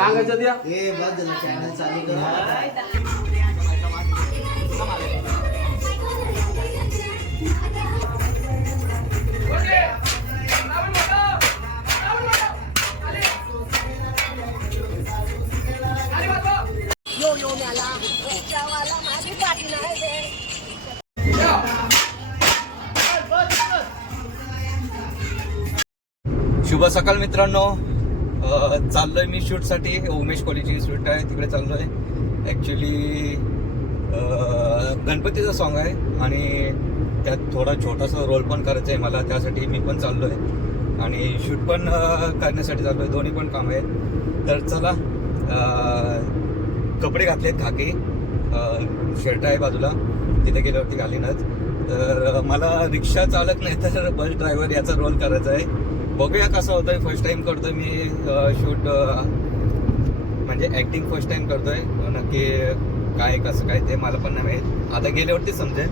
टांगायचं द्या. हे बघ चॅनल चालू कर. यो यो म्याला रिक्षावाला माझी पाठी नाही रे शुभ सकाळ मित्रांनो. चाललोय मी शूटसाठी. उमेश कॉलेजची शूट आहे तिकडे चाललोय. ॲक्च्युली गणपतीचं सॉन्ग आहे आणि त्यात थोडा छोटासा रोल पण करायचा आहे मला त्यासाठी मी पण चाललोय. आणि शूट पण करण्यासाठी करण्यासाठी चाललोय. दोन्ही पण काम आहेत. तर चला कपडे घातलेत खाकी. शर्ट आहे बाजूला. तिथे गेल्यावरती घालीनच. तर मला रिक्षा चालक नाही तर बस ड्रायव्हर याचा रोल करायचा आहे बघूया कसं होतंय. फर्स्ट टाइम करतोय मी शूट म्हणजे ऍक्टिंग फर्स्ट टाइम करतोय. नक्की काय कसं काय ते मला पण नाही माहीत. आता गेल्यावरती समजेल.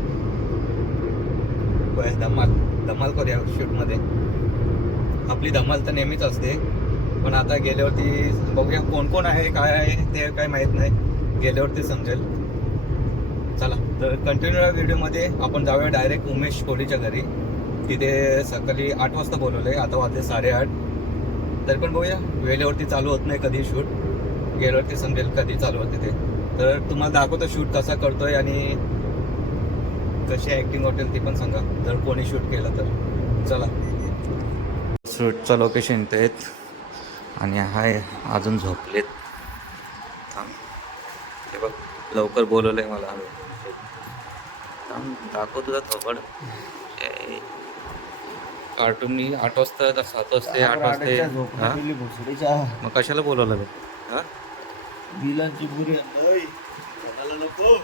बस धमाल धमाल करूया शूटमध्ये आपली धमाल तर नेहमीच असते. पण आता गेल्यावरती बघूया कोण कोण आहे काय आहे ते काय माहीत नाही. गेल्यावरती समजेल. चला तर कंटिन्यू व्हिडिओमध्ये आपण जाऊया डायरेक्ट उमेश कोहलीच्या घरी. तिथे सकाळी आठ वाजता बोलवलं आहे आता वाजले साडेआठ. तर पण बघूया वेळेवरती चालू होत नाही कधी शूट गेल्यावरती समजेल कधी चालू होते ते. तर तुम्हाला दाखवतो शूट कसा करतोय आणि कशी ऍक्टिंग होटेल ती पण सांगा. जर कोणी शूट केलं तर. चला. शूटचं लोकेशन इथे आहेत. आणि हाय अजून झोपलेत. थांब. हे बघ लवकर बोलवलं आहे मला. थांब, दाखव तुझा थोबड. कार्टून मी आठ वाजता तर सात वाजता आठ वाजता हा? मग कशाला बोलवलं? हा? बिलांची पुरी. नको?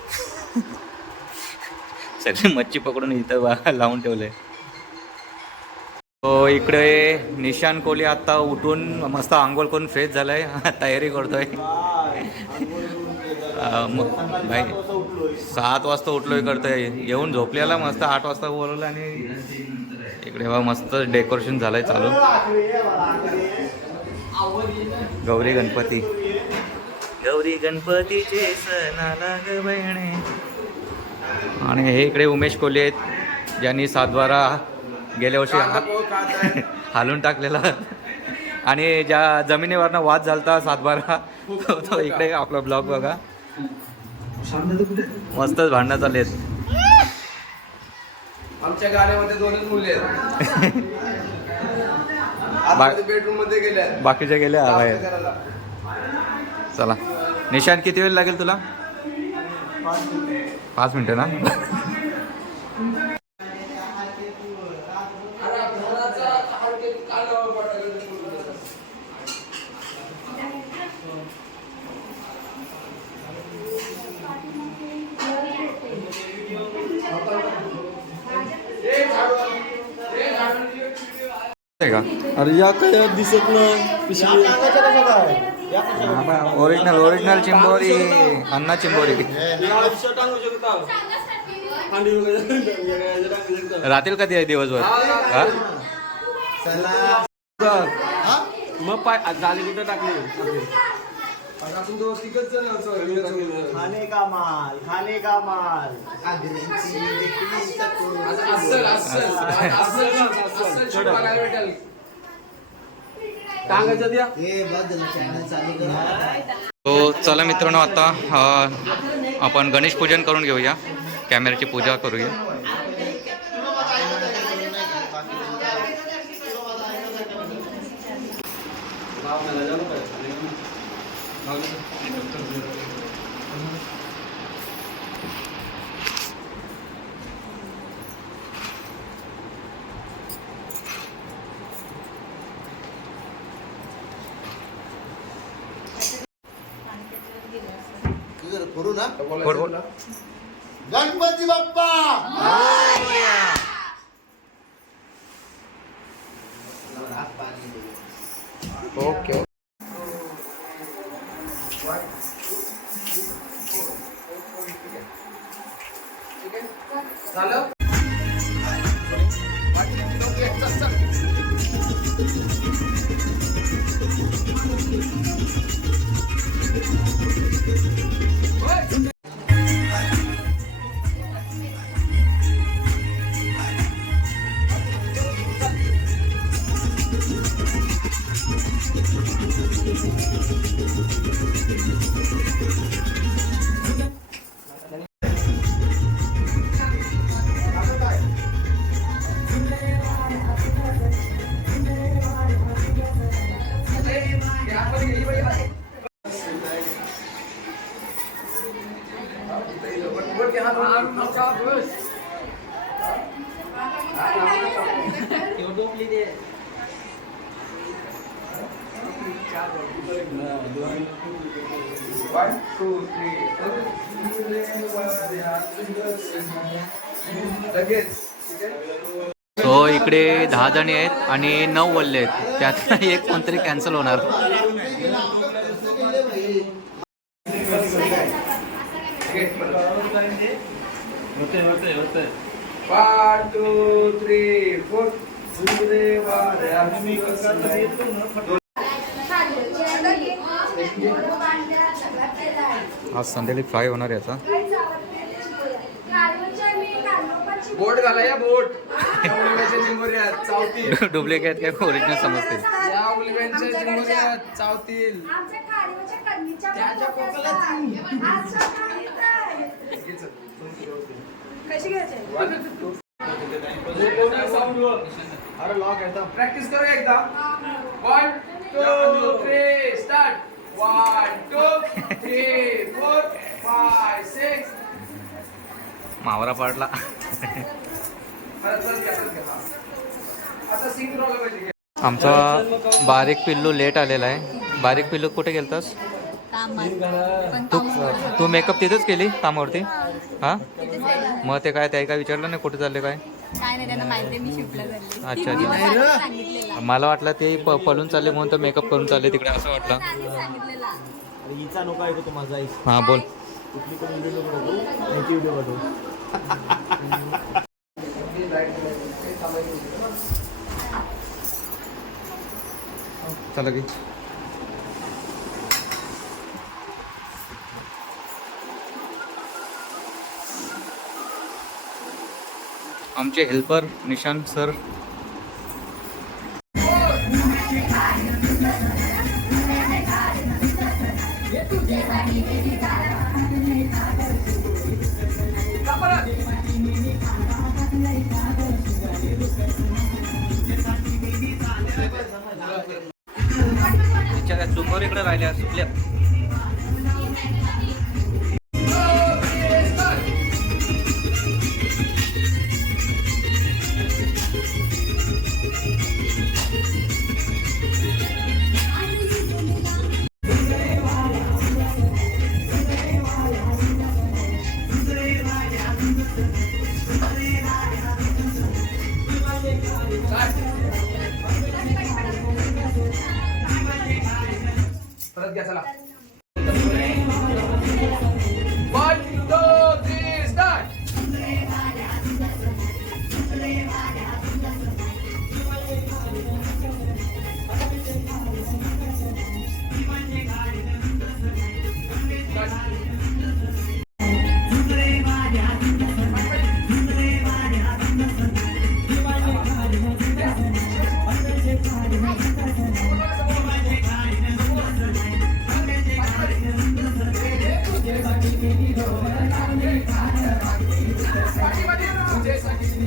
सगळी मच्छी पकडून इथं बा- लावून ठेवले तो इकडे निशान कोहली आता उठून मस्त आंघोळ करून फ्रेश झालाय. तयारी करतोय. अं, मग भाई सात वाजता उठलोय करतोय. येऊन झोपलेला मस्त आठ वाजता बोलवलं आणि इकडे बा मस्त डेकोरेशन झालंय चालू. गौरी गणपती. गौरी गणपतीचे सणाला बहिणे. आणि हे इकडे उमेश कोहली आहेत ज्यांनी सातबारा गेल्या वर्षी हालून टाकलेला. आणि ज्या जमिनीवरनं वाद झालता सातबारा तो तो इकडे आपला ब्लॉग बघा. मस्तच भांडणं चालले आहेत आमच्या गाड्यामध्ये दोनच मुली आहेत. बेडरूममध्ये गेल्या बाकीचे गेले बाहेर. चला. निशान किती वेळ लागेल तुला? पाच मिनटं ना? अरे या काय दिसत नाही? पिशवी. ओरिजिनल ओरिजिनल चिंबोरी अण्णा चिंबोरी. रात्री कधी आहे दिवसभर? मग पाय झाले कुठे टाकले. तो. खाने का माल? खाने का माल? अस्सल अस्सल अस्सल अस्सल शूट बघायला भेटेल टांगायचं द्या हे बघ चॅनल चालू कर तो चला मित्रांनो आता आपण गणेश पूजन करून घेऊया. कॅमेऱ्याची पूजा करूया तुझं करू ना बोल, बोल. गणपती बाप्पा ओके झालं सो इकडे दहा जणी आहेत आणि नऊ वल्ले आहेत त्यात एक कोणतरी कॅन्सल होणार One, two, three, four. आज संध्याकाळी फ्राय होणार याचा बोट घाला या बोट. डुप्लिकेट काय ओरिजिनल समजते. या उलव्यांच्या चावतील. त्याच्या कशी घ्यायची? अरे लॉक प्रॅक्टिस करू एकदा. वन टू थ्री स्टार्ट मावरा पाडला. आमचा बारीक पिल्लू लेट आलेला आहे. बारीक पिल्लू कुठे गेलतास? तू तू मेकअप तिथेच केली कामावरती हा मग ते काय त्याही काय विचारलं नाही कुठे चालले काय? काय नाही त्यांना माहिती मी शिफ्टला झाली अच्छा, अच्छा. मला वाटलं ते प- पळून चालले म्हणून तर मेकअप करून चालले तिकडे असं वाटलं. हां बोल. चला की. आमचे हेल्पर निशांत सर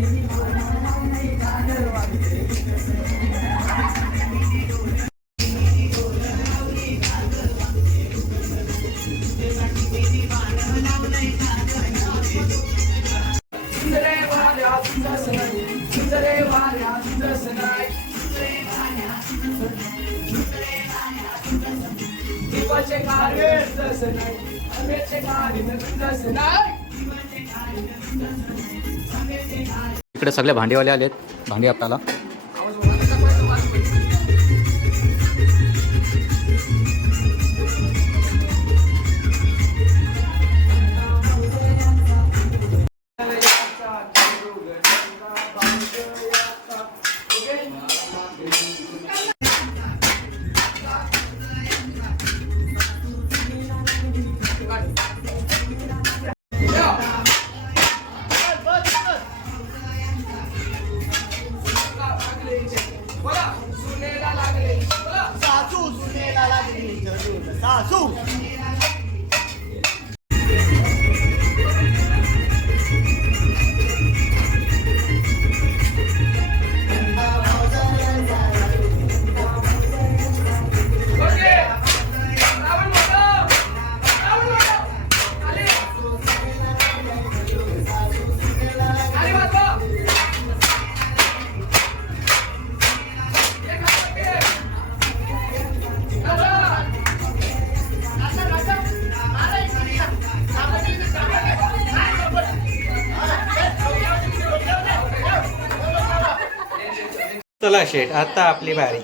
Disney. सगळे भांडीवाले आलेत भांडी आपल्याला. शेट आता आपली बारी.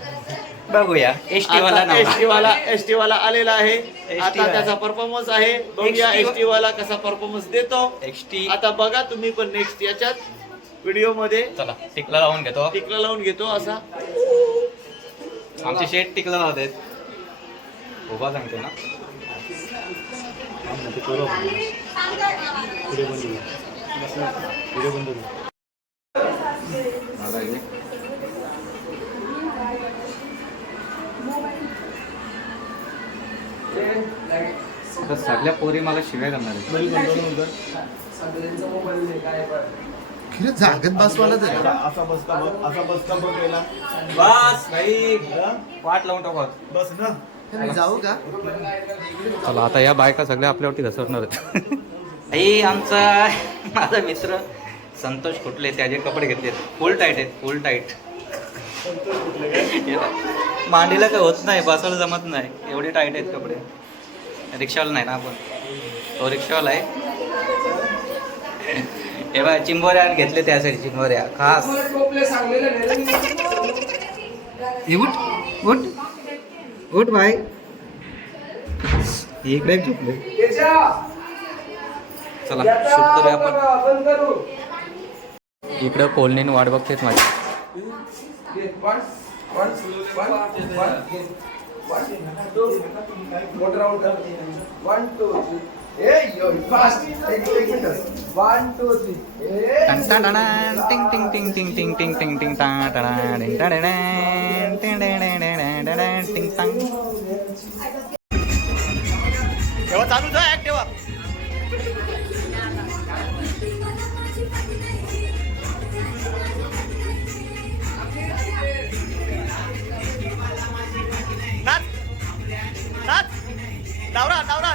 बघूया. एस टी वाला आता एसटी वाला एसटी वाला आलेला आहे. आता वाला. त्याचा परफॉर्मन्स आहे. बघूया ST एसटी वाला कसा परफॉर्मन्स देतो. एस टी आता बघा तुम्ही पण नेक्स्ट याच्यात व्हिडिओमध्ये चला टिकला लावून घेतो. टिकला लावून घेतो असा. आमचे शेट टिकला लावतात. उभा सांगते ना. आता सगळ्या पोरी मला शिव्या करणार आहेत. खरं जागत तरी असा बसता बघ असा बसता बघ पहिला. बस भाई वाट लावून टाकू. बस ना. मी जाऊ का? चला आता या बायका सगळ्या आपल्यावरती घसरणार आहेत. आई आमचा माझा मित्र संतोष कुठले त्याचे कपडे घेतलेत फुल टाईट आहेत फुल टाईट मांडीला काय होत नाही बसायला जमत नाही. एवढे टाईट आहेत कपडे. रिक्षावाला नाही ना आपण. तो रिक्षावाला आहे. हे बघ चिंबोऱ्या घेतले त्यासाठी चिंबोऱ्या. खास. मला उठ उठ. उठ भाई. इकडे झोपले. चला शूट करूया आपण. इकडं कोलनीन वाट बघतेच माझी. Three. ए, टन टन टन टन, टिंग टिंग टिंग टिंग टिंग टिंग टिंग टिंग टा टा डा, टिंग टा डा डा, टिंग डा डा डा डा डा डा, टिंग टांग. तेव्हा चालू जा ऍक्ट ठेवा. डावरा डावरा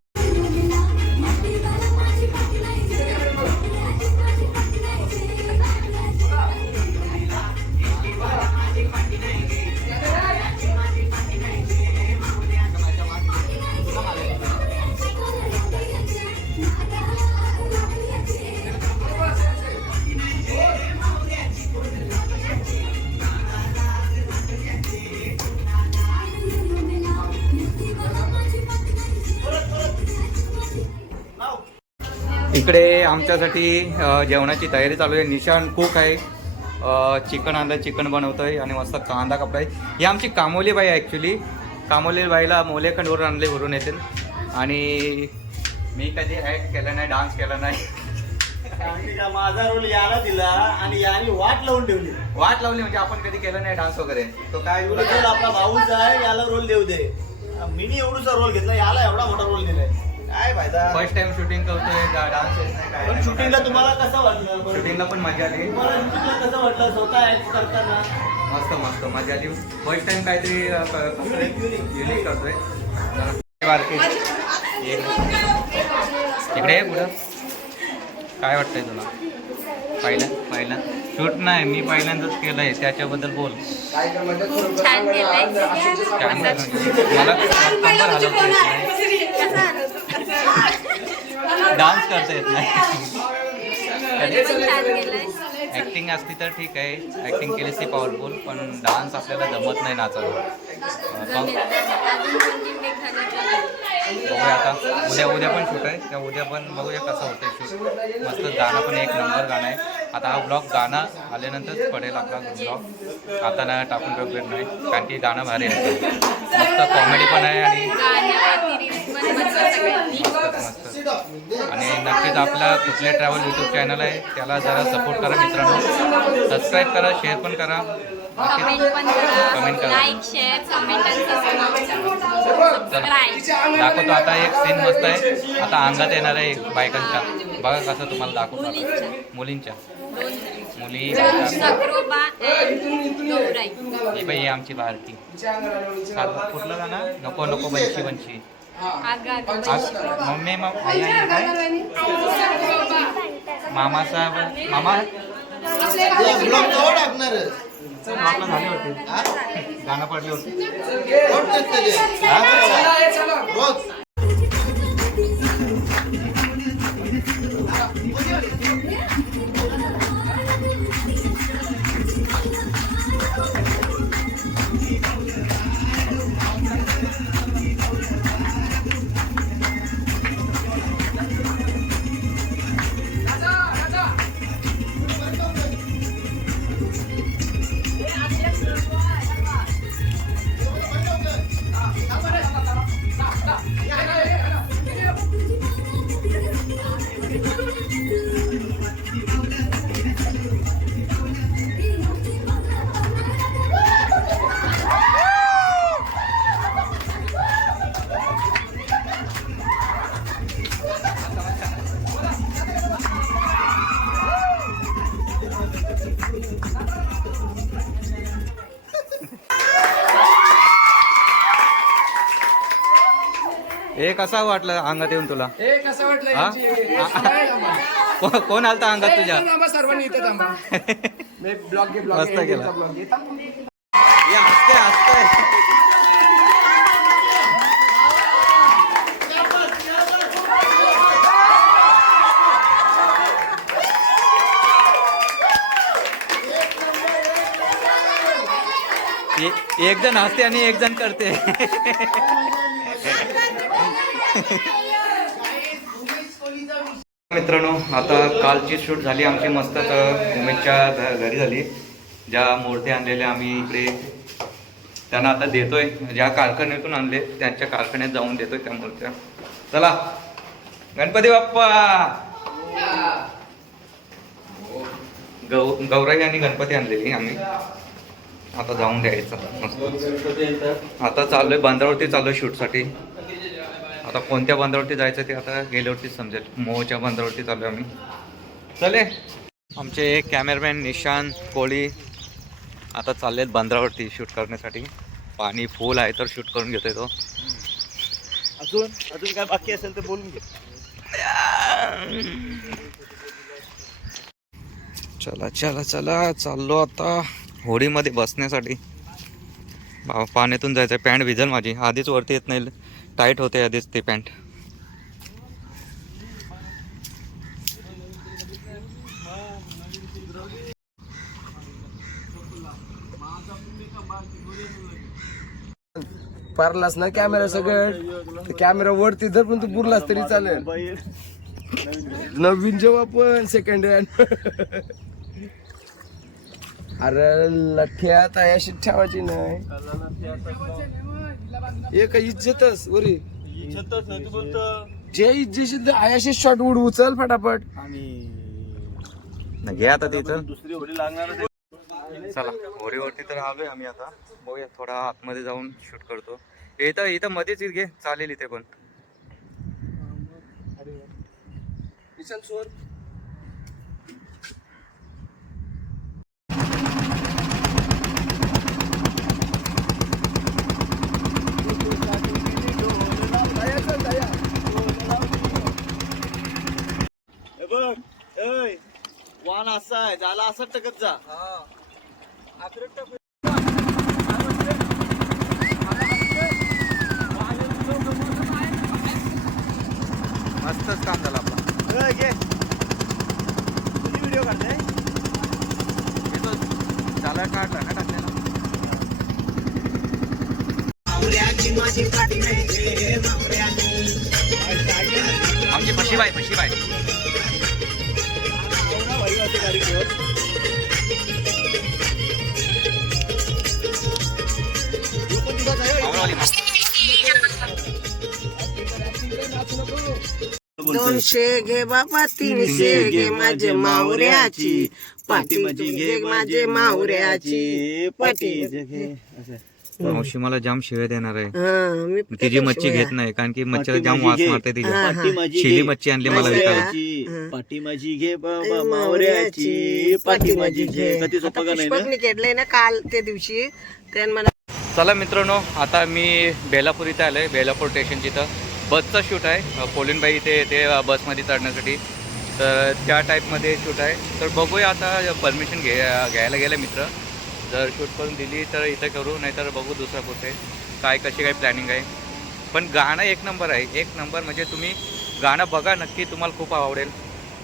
इकडे आमच्यासाठी जेवणाची तयारी चालू आहे. निशान कुक आहे. चिकन आणलं चिकन बनवतोय आणि मस्त कांदा कापलाय. ही आमची कामोली बाई आहे ॲक्च्युली कामोली बाईला मोलेखंडवरून आणले भरून येते आणि मी कधी ॲक्ट केलं नाही डान्स केला नाही. माझा रोल याला दिला आणि याने वाट लावून ठेवली. वाट लावली म्हणजे आपण कधी केलं नाही डान्स वगैरे. तो काय आपला भाऊच आहे याला रोल देऊ दे. मिनी एवढूचा रोल घेतला याला एवढा मोठा रोल दिलाय. काय फायदा? फर्स्ट टाइम शूटिंग करतोय डान्स येत नाही काय पण नाही. शूटिंगला तुम्हाला कसं वाटलं? बरं? शूटिंगला पण मजा आली. तुम्हाला शूटिंगला कसं वाटलं? स्वतः ऍक्ट करताना? मस्त मस्त मजा आली. फर्स्ट टाइम काहीतरी. युनिक करतोय. बारके. इकडे ये पुढं. काय वाटतंय तुला? पहिल्या पहिल्या शूट नाही मी पहिल्यांदाच केलंय. त्याच्याबद्दल बोल. काय. मला नाही डान्स करता येत नाही. ऍक्टिंग असती तर ठीक आहे. ऍक्टिंग केलीस ती पॉवरफुल पण डान्स आपल्याला जमत नाही नाचायला. बघूया आता. उद्या उद्या पण शूट आहे. त्या उद्या पण बघूया कसं होतं शूट मस्त गाणं पण एक नंबर गाणं आहे. आता हा ब्लॉग गाणं आल्यानंतरच पडेल आपला ब्लॉग आता ना टाकून ठेवलेलं नाही कारण की गाणं भारी आहे. मस्त कॉमेडी पण आहे आणि आणि नक्कीच आपला कुठले ट्रॅव्हल यूट्यूब चॅनल आहे त्याला जरा सपोर्ट करा मित्रांनो. सबस्क्राईब करा शेअर पण करा. कमेंट करा. लाईक शेअर कमेंट दाखवतो. आता एक सीन मस्त आहे. आता अंगात येणार आहे बायकांच्या बघा कसं तुम्हाला दाखवतो. मुलींच्या. मुली ही बाई आहे आमची भारती. कुठलं गाणं? नको नको बनशी बनशी मम्मी मामा साहेब मामा? आपलं झाले होते? गाणं पडले होते. हे. रोज. कसा वाटलं अंगात येऊन तुला? हे कसं वाटलं हा? यांची- हे smile थांबा. को- कोण आलता अंगात तुझ्या? थांबा, सर्वांनी इथे थांबा मी ब्लॉग घे ब्लॉग मस्त केला. हे ए- एक जण हसते आणि एक जण करते. मित्रांनो आता कालची शूट झाली आमची मस्त तर उमेशच्या घरी झाली. ज्या मूर्ती आणलेल्या आम्ही इकडे त्यांना आता देतोय. ज्या कारखान्यातून आणले त्यांच्या कारखान्यात जाऊन देतोय त्या मूर्त्या चला. गणपती बाप्पा! गौ गौराई आणि गणपती आणलेली आम्ही. आता जाऊन द्यायचं. मस्त. आता चाललोय बांधावरती चाललोय शूटसाठी. आता कोणत्या बांधावरती जायचं ते आता गेल्यावरती समजेल. मोहच्या बांधावरती चाललोय आम्ही. चले. आमचे कॅमेरामॅन निशांत कोळी आता चाललेत बांद्रावरती शूट करण्यासाठी. पाणी फुल आहे तर शूट करून घेतोय तो. अजून? अजून काय बाकी असेल तर बोलून घे. चला चला चला. चाललो आता होडीमध्ये बसण्यासाठी. बाबा पाण्यातून जायचं पॅन्ट भिजल माझी. आधीच वरती येत नाही टाईट होते आधीच ते पॅन्ट. पारलास ना कॅमेरा सगळं? कॅमेरा वरती जर पण तू पुरलास तरी चालेल. नवीन जेव्हा पण सेकंड हँड अरे लठ्यात अशी ठेवायची नाही. काही इज्जतच वरी. जे इज्जत आयाशी शॉट उड उचल फटाफट. घे आता तिथं. दुसरी होडी लागणार चला होरीवरती तर आलोय आम्ही आता. बघूया थोडा आतमध्ये जाऊन शूट करतो. इथं इथं मध्येच घे चालेल इथे पण. बघ. ऐ वान असा आहे झाला असं टकत जा. मस्तच काम झालं आपला. ऐ, घे. व्हिडिओ काढते येतो त्याला काढला का टाकलेला आमची फशीबाई फशीबाई दोनशे घे बाबा तीनशे घे माझे मावऱ्याची. पाठी घे माझे मावऱ्याची. पाठी मावशी मला जाम शिव्या देणार आहे. हा मी तिची मच्छी घेत नाही कारण की मच्छीला जाम वास मारते तिची माझी शिली घे. मच्छी आणली मला विकायला. मावऱ्याची पाठी माझी घे बाबा मावऱ्याची पाठी माझी घे. कधी सोपं का नाही ना? पुष्पकने ना काल त्या दिवशी. त्यानं मला चला मित्रांनो आता मी बेलापूर इथं आलोय बेलापूर स्टेशनची इथं बसचा शूट आहे. पोलिनबाई इथे येते अ, बसमध्ये चढण्यासाठी. तर त्या टाईपमध्ये शूट आहे. तर बघूया आता परमिशन घे घ्यायला गेलं मित्र. जर शूट करून दिली तर इथं करू नाहीतर बघू दुसरा कुठे. काय कशी काय प्लॅनिंग आहे. पण गाणं एक नंबर आहे. एक नंबर म्हणजे तुम्ही गाणं बघा नक्की तुम्हाला खूप आवडेल.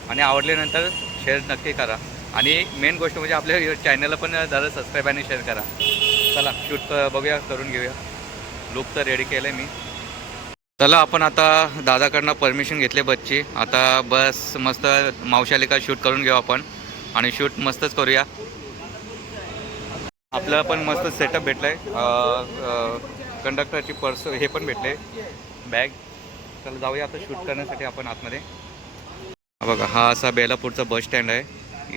आणि आवडल्यानंतर शेअर नक्की करा. आणि मेन गोष्ट म्हणजे आपल्या चॅनलला पण जरा सबस्क्राईब आणि शेअर करा. चला शूट बघूया करून घेऊया. लुक तर रेडी केलं आहे मी. चला आपण आता दादाकडनं परमिशन घेतले बसची आता बस मस्त मावशालिका शूट करून घेऊ आपण. आणि शूट मस्तच करूया. आपल्याला पण मस्त सेटअप भेटला आहे कंडक्टरची पर्स हे पण भेटले. बॅग चला जाऊया आता शूट करण्यासाठी आपण आतमध्ये. बघा हा असा बेलापूरचा बस स्टँड आहे.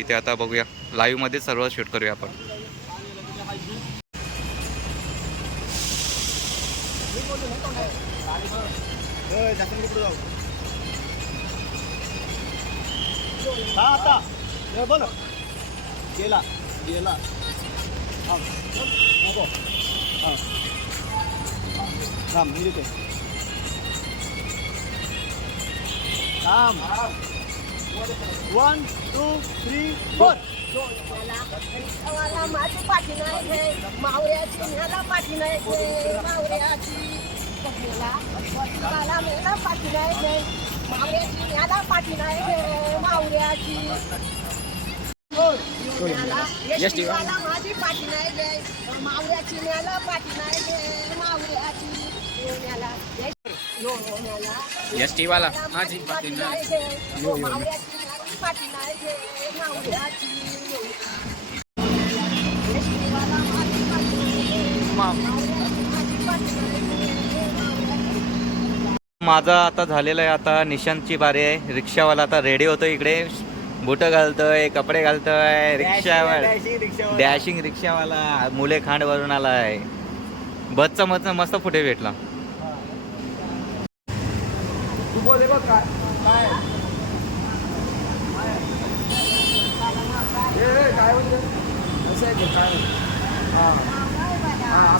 इथे आता बघूया. लाईव्हमध्ये सर्व शूट करूया आपण. गेला. गेला. नको. हा. थांब मी देते थांब वन टू थ्री फोर मला माझी पाठी नाही मावऱ्याची मला पाठी नाही घे मावऱ्याची मला मला पाठी नाही मावऱ्याची मला पाठी नाही मावऱ्याची मला माझी पाठी नाही मावऱ्याची पाठी मावऱ्याची वाला माझी पाठी पाठी मावऱ्याची माझा आता झालेला आहे आता निशांतची बारी आहे. रिक्षावाला आता रेडी होतो इकडे. बुटं घालतोय कपडे घालतोय रिक्षावर. रिक्षा डॅशिंग रिक्षावाला मुले खांड भरून आलाय. बसचा मस्त मस्त फुटे भेटला. हे हा हा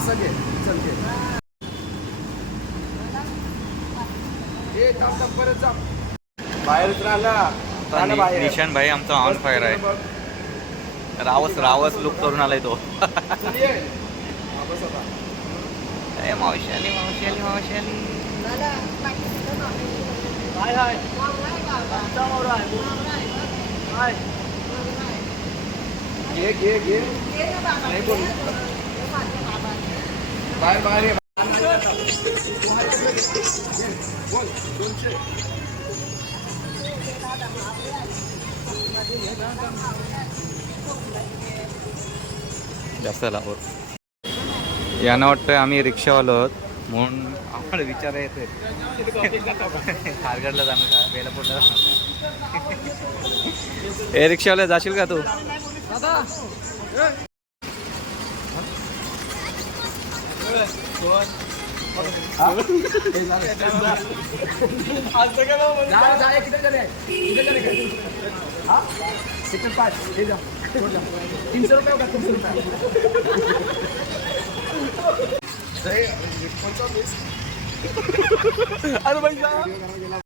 बाहेरच राहिला बाहेर. निशांत भाई आमचा ऑन फायर आहे. रावस रावस लुक करून आलाय तो. चल ये हा, बस आता ए, मावशी आली मावशी आली मावशी आली. हाय हाय. आमचा मोरा आहे. हाय. घे घे घे. नाही बोल. बाहेर बाहेर ये. बोल दोनशे. जास्त लावर यांना वाटतं आम्ही रिक्षावालो आहोत. म्हणून आम्हाला विचार येते खारगडला जाणार का बेलापूरला? जाणार ए रिक्षावाला जाशील का तू? आज हा? सेकंड पार्ट हे जा. छोड़ जा. तीनशे रुपये होगा तीनशे रुपये. अरे भाई